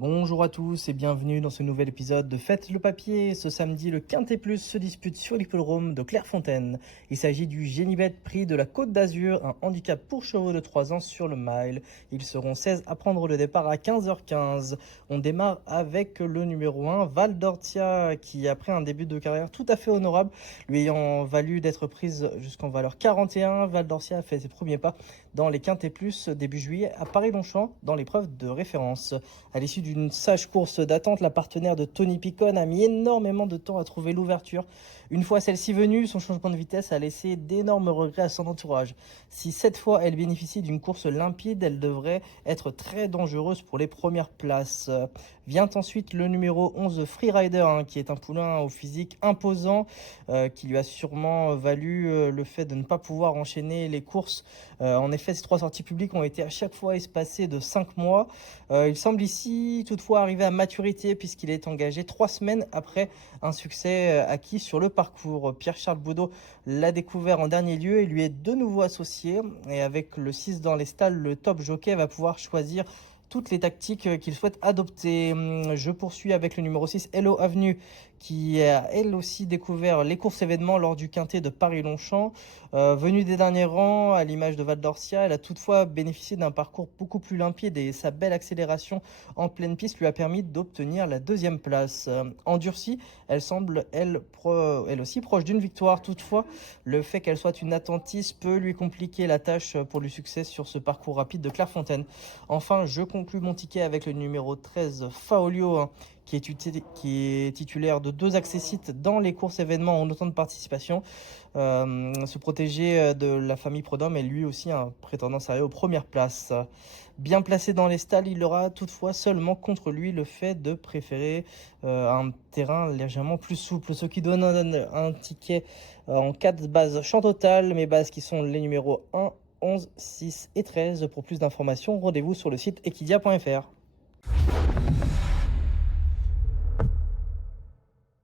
Bonjour à tous et bienvenue dans ce nouvel épisode de Faites le papier. Ce samedi, le Quintet Plus se dispute sur l'hippodrome de Clairefontaine. Il s'agit du Génibet Prix de la Côte d'Azur, un handicap pour chevaux de 3 ans sur le mile. Ils seront 16 à prendre le départ à 15h15. On démarre avec le numéro 1, Val d'Ortia, qui après un début de carrière tout à fait honorable, lui ayant valu d'être prise jusqu'en valeur 41, Val d'Ortia a fait ses premiers pas dans les Quintet Plus début juillet à Paris-Longchamp dans l'épreuve de référence. À l'issue d'une sage course d'attente, la partenaire de Tony Picon a mis énormément de temps à trouver l'ouverture. Une fois celle-ci venue, son changement de vitesse a laissé d'énormes regrets à son entourage. Si cette fois elle bénéficie d'une course limpide, elle devrait être très dangereuse pour les premières places. Vient ensuite le numéro 11 Freerider, qui est un poulain au physique imposant, qui lui a sûrement valu le fait de ne pas pouvoir enchaîner les courses. En effet, ces 3 sorties publiques ont été à chaque fois espacées de 5 mois. Il semble ici toutefois arriver à maturité puisqu'il est engagé 3 semaines après un succès acquis sur le parcours. Pierre-Charles Boudot l'a découvert en dernier lieu et lui est de nouveau associé. Et avec le 6 dans les stalles, le top jockey va pouvoir choisir toutes les tactiques qu'il souhaite adopter. Je poursuis avec le numéro 6, Hello Avenue, qui a elle aussi découvert les courses événements lors du quintet de Paris-Longchamp. Venue des derniers rangs, à l'image de Val d'Orcia, elle a toutefois bénéficié d'un parcours beaucoup plus limpide et sa belle accélération en pleine piste lui a permis d'obtenir la 2e place. Endurcie, elle semble elle aussi proche d'une victoire. Toutefois, le fait qu'elle soit une attentiste peut lui compliquer la tâche pour le succès sur ce parcours rapide de Clairefontaine. Enfin, je conclus mon ticket avec le numéro 13, Faolio, qui est titulaire de 2 accessites dans les courses événements en autant de participation. Ce protégé de la famille Prodhomme est lui aussi un prétendant sérieux aux premières places. Bien placé dans les stalles, il aura toutefois seulement contre lui le fait de préférer un terrain légèrement plus souple, ce qui donne un ticket en 4 bases champ total, mes bases qui sont les numéros 1, 11, 6 et 13. Pour plus d'informations, rendez-vous sur le site equidia.fr.